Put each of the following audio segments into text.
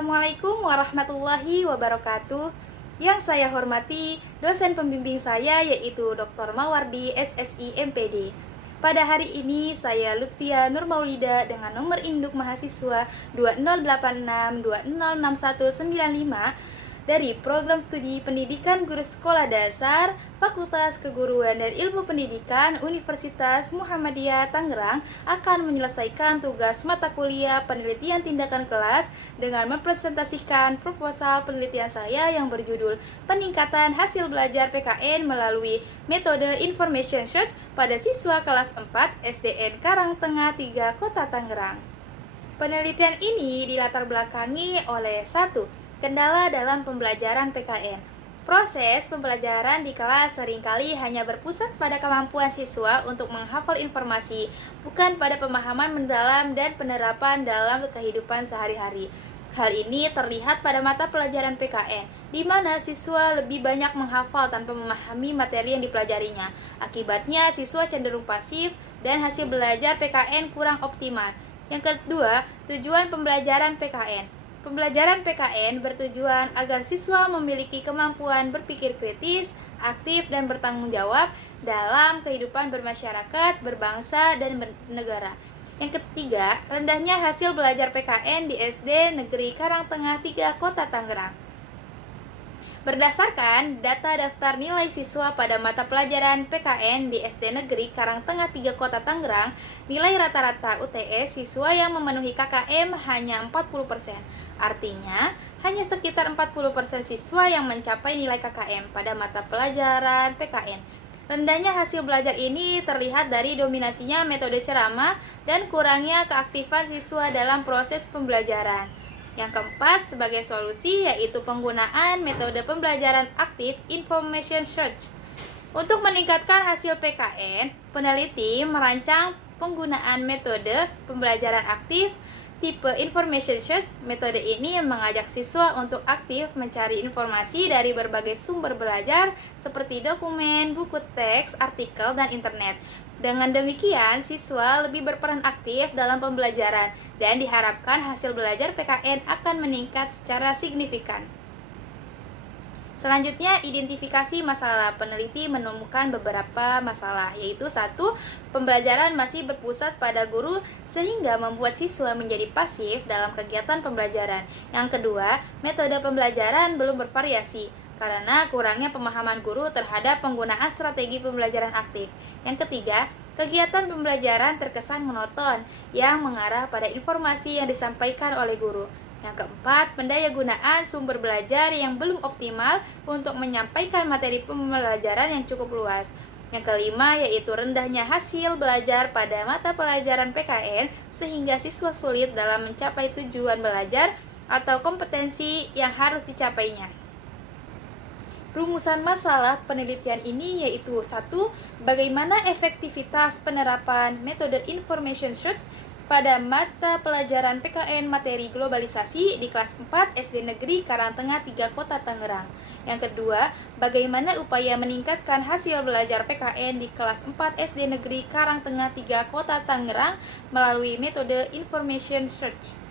Assalamualaikum warahmatullahi wabarakatuh. Yang saya hormati dosen pembimbing saya yaitu Dr. Mawardi SSI MPD. Pada hari ini saya Lutfia Nurmaulida dengan nomor induk mahasiswa 2086206195 dari Program Studi Pendidikan Guru Sekolah Dasar Fakultas Keguruan dan Ilmu Pendidikan Universitas Muhammadiyah Tangerang akan menyelesaikan tugas mata kuliah penelitian tindakan kelas dengan mempresentasikan proposal penelitian saya yang berjudul Peningkatan Hasil Belajar PKN melalui Metode Information Search pada siswa kelas 4 SDN Karangtengah 3 Kota Tangerang. Penelitian ini dilatar belakangi oleh 1. Kendala dalam pembelajaran PKN. Proses pembelajaran di kelas seringkali hanya berpusat pada kemampuan siswa untuk menghafal informasi, bukan pada pemahaman mendalam dan penerapan dalam kehidupan sehari-hari. Hal ini terlihat pada mata pelajaran PKN, di mana siswa lebih banyak menghafal tanpa memahami materi yang dipelajarinya. Akibatnya, siswa cenderung pasif dan hasil belajar PKN kurang optimal. Yang kedua, tujuan pembelajaran PKN. Pembelajaran PKN bertujuan agar siswa memiliki kemampuan berpikir kritis, aktif, dan bertanggung jawab dalam kehidupan bermasyarakat, berbangsa, dan bernegara. Yang ketiga, rendahnya hasil belajar PKN di SD Negeri Karangtengah 3 Kota Tangerang. Berdasarkan data daftar nilai siswa pada mata pelajaran PKN di SD Negeri Karangtengah 3 Kota Tangerang, nilai rata-rata UTS siswa yang memenuhi KKM hanya 40%. Artinya, hanya sekitar 40% siswa yang mencapai nilai KKM pada mata pelajaran PKN. Rendahnya hasil belajar ini terlihat dari dominasinya metode ceramah dan kurangnya keaktifan siswa dalam proses pembelajaran. Yang keempat, sebagai solusi yaitu penggunaan metode pembelajaran aktif Information Search. Untuk meningkatkan hasil PKN, peneliti merancang penggunaan metode pembelajaran aktif tipe Information Search. Metode ini mengajak siswa untuk aktif mencari informasi dari berbagai sumber belajar seperti dokumen, buku teks, artikel, dan internet. Dengan demikian, siswa lebih berperan aktif dalam pembelajaran dan diharapkan hasil belajar PKN akan meningkat secara signifikan. Selanjutnya, identifikasi masalah. Peneliti menemukan beberapa masalah, yaitu 1. Pembelajaran masih berpusat pada guru sehingga membuat siswa menjadi pasif dalam kegiatan pembelajaran. Yang kedua, metode pembelajaran belum bervariasi karena kurangnya pemahaman guru terhadap penggunaan strategi pembelajaran aktif. Yang ketiga, kegiatan pembelajaran terkesan monoton yang mengarah pada informasi yang disampaikan oleh guru. Yang keempat, pendayagunaan sumber belajar yang belum optimal untuk menyampaikan materi pembelajaran yang cukup luas. Yang kelima, yaitu rendahnya hasil belajar pada mata pelajaran PKN sehingga siswa sulit dalam mencapai tujuan belajar atau kompetensi yang harus dicapainya. Rumusan masalah penelitian ini yaitu 1. Bagaimana efektivitas penerapan metode Information Search pada mata pelajaran PKN materi globalisasi di kelas 4 SD Negeri Karangtengah 3 Kota Tangerang. Yang kedua, bagaimana upaya meningkatkan hasil belajar PKN di kelas 4 SD Negeri Karangtengah 3 Kota Tangerang melalui metode Information Search.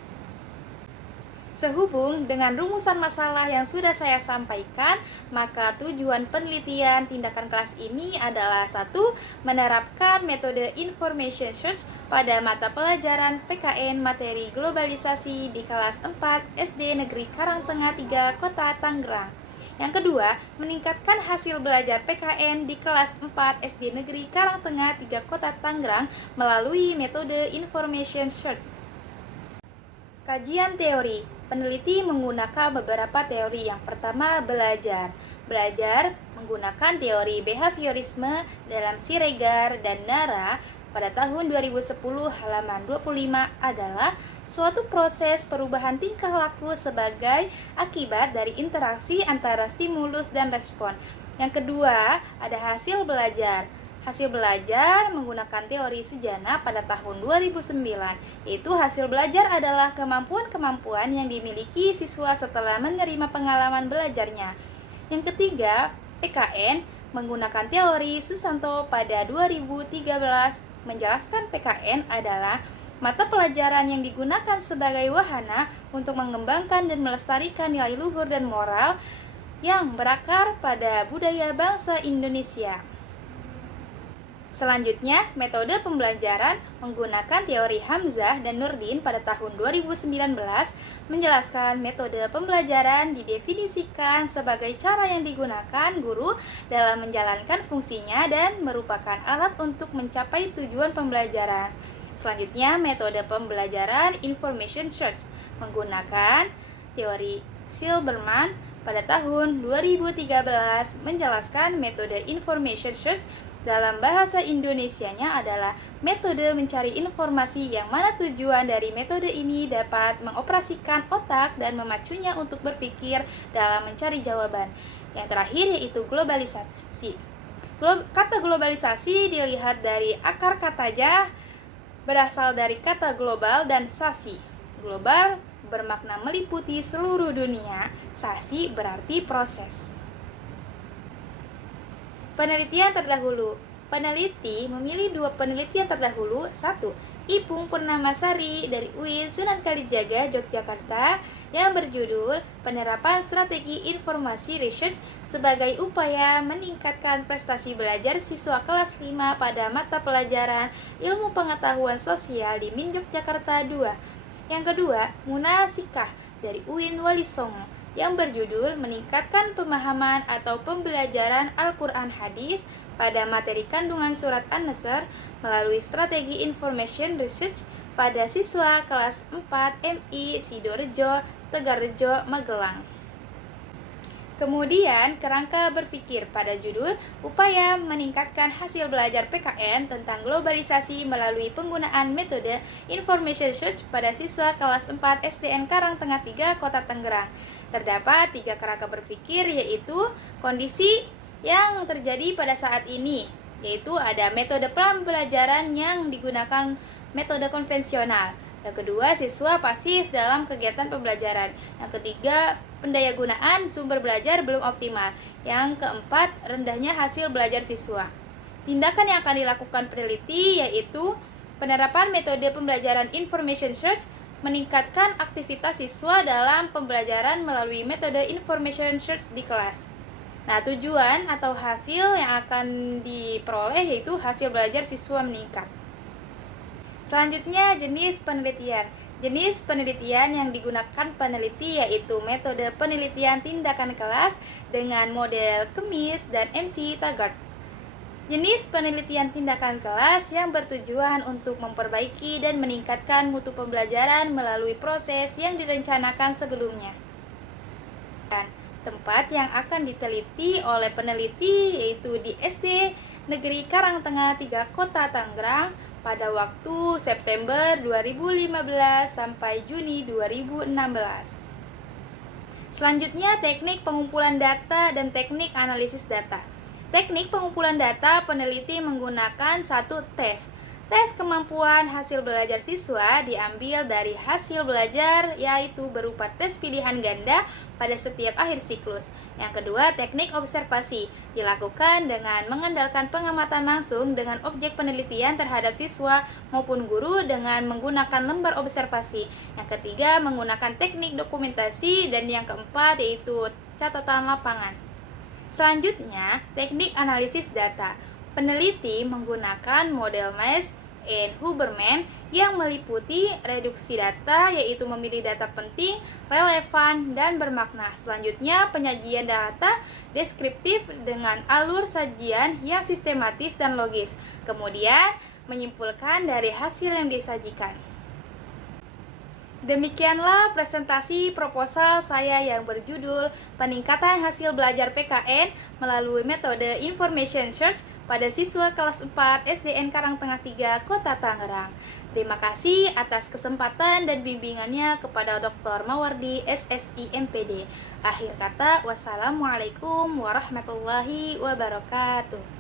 Sehubung dengan rumusan masalah yang sudah saya sampaikan, maka tujuan penelitian tindakan kelas ini adalah 1. Menerapkan metode Information Search pada mata pelajaran PKN materi globalisasi di kelas 4 SD Negeri Karangtengah 3 Kota Tangerang. Yang kedua, meningkatkan hasil belajar PKN di kelas 4 SD Negeri Karangtengah 3 Kota Tangerang melalui metode Information Search. Kajian teori. Peneliti menggunakan beberapa teori. Yang pertama, belajar. Belajar menggunakan teori behaviorisme dalam Siregar dan Nara pada tahun 2010 halaman 25 adalah suatu proses perubahan tingkah laku sebagai akibat dari interaksi antara stimulus dan respon. Yang kedua, ada hasil belajar. Hasil belajar menggunakan teori Sujana pada tahun 2009, yaitu hasil belajar adalah kemampuan-kemampuan yang dimiliki siswa setelah menerima pengalaman belajarnya. Yang ketiga, PKN menggunakan teori Susanto pada 2013 menjelaskan PKN adalah Mata pelajaran yang digunakan sebagai wahana untuk mengembangkan dan melestarikan nilai luhur dan moral yang berakar pada budaya bangsa Indonesia. Selanjutnya, metode pembelajaran menggunakan teori Hamzah dan Nurdin pada tahun 2019 menjelaskan metode pembelajaran didefinisikan sebagai cara yang digunakan guru dalam menjalankan fungsinya dan merupakan alat untuk mencapai tujuan pembelajaran. Selanjutnya, metode pembelajaran Information Search menggunakan teori Silberman pada tahun 2013 menjelaskan metode Information Search dalam bahasa Indonesianya adalah metode mencari informasi yang mana tujuan dari metode ini dapat mengoperasikan otak dan memacunya untuk berpikir dalam mencari jawaban. Yang terakhir yaitu globalisasi. Kata globalisasi dilihat dari akar katanya berasal dari kata global dan sasi. Global bermakna meliputi seluruh dunia, sasi berarti proses. Penelitian terdahulu. Peneliti memilih 2 penelitian terdahulu. 1. Ipung Purnamasari dari UIN Sunan Kalijaga, Yogyakarta yang berjudul Penerapan Strategi Informasi Research sebagai upaya meningkatkan prestasi belajar siswa kelas 5 pada mata pelajaran Ilmu Pengetahuan Sosial di MIN Yogyakarta 2. Yang kedua, Munasikah dari UIN Wali Songo yang berjudul Meningkatkan Pemahaman atau Pembelajaran Al-Quran Hadis pada materi kandungan surat An-Nasr melalui strategi Information Research pada siswa kelas 4 MI Sidorejo, Tegarrejo, Magelang. Kemudian, kerangka berpikir pada judul Upaya Meningkatkan Hasil Belajar PKN tentang Globalisasi melalui penggunaan metode Information Search pada siswa kelas 4 SDN Karangtengah 3, Kota Tangerang. Terdapat 3 kerangka berpikir, yaitu kondisi yang terjadi pada saat ini, yaitu ada metode pembelajaran yang digunakan metode konvensional. Yang kedua, siswa pasif dalam kegiatan pembelajaran. Yang ketiga, pendayagunaan sumber belajar belum optimal. Yang keempat, rendahnya hasil belajar siswa. Tindakan yang akan dilakukan peneliti yaitu penerapan metode pembelajaran Information Search, meningkatkan aktivitas siswa dalam pembelajaran melalui metode Information Search di kelas. Nah, tujuan atau hasil yang akan diperoleh yaitu hasil belajar siswa meningkat. Selanjutnya, jenis penelitian. Jenis penelitian yang digunakan peneliti yaitu metode penelitian tindakan kelas dengan model Kemis dan MC Taggart. Jenis penelitian tindakan kelas yang bertujuan untuk memperbaiki dan meningkatkan mutu pembelajaran melalui proses yang direncanakan sebelumnya. Tempat yang akan diteliti oleh peneliti yaitu di SD Negeri Karangtengah 3, Kota Tangerang pada waktu September 2015 sampai Juni 2016. Selanjutnya, teknik pengumpulan data dan teknik analisis data. Teknik pengumpulan data peneliti menggunakan 1 tes. Tes kemampuan hasil belajar siswa diambil dari hasil belajar yaitu berupa tes pilihan ganda pada setiap akhir siklus. Yang kedua, teknik observasi dilakukan dengan mengandalkan pengamatan langsung dengan objek penelitian terhadap siswa maupun guru dengan menggunakan lembar observasi. Yang ketiga, menggunakan teknik dokumentasi dan yang keempat yaitu catatan lapangan. Selanjutnya, teknik analisis data. Peneliti menggunakan model Maes and Huberman yang meliputi reduksi data, yaitu memilih data penting, relevan, dan bermakna. Selanjutnya, penyajian data deskriptif dengan alur sajian yang sistematis dan logis. Kemudian, menyimpulkan dari hasil yang disajikan. Demikianlah presentasi proposal saya yang berjudul Peningkatan Hasil Belajar PKN melalui metode Information Search pada siswa kelas 4 SDN Karangtengah 3, Kota Tangerang. Terima kasih atas kesempatan dan bimbingannya kepada Dr. Mawardi, SSI MPD. Akhir kata, wassalamualaikum warahmatullahi wabarakatuh.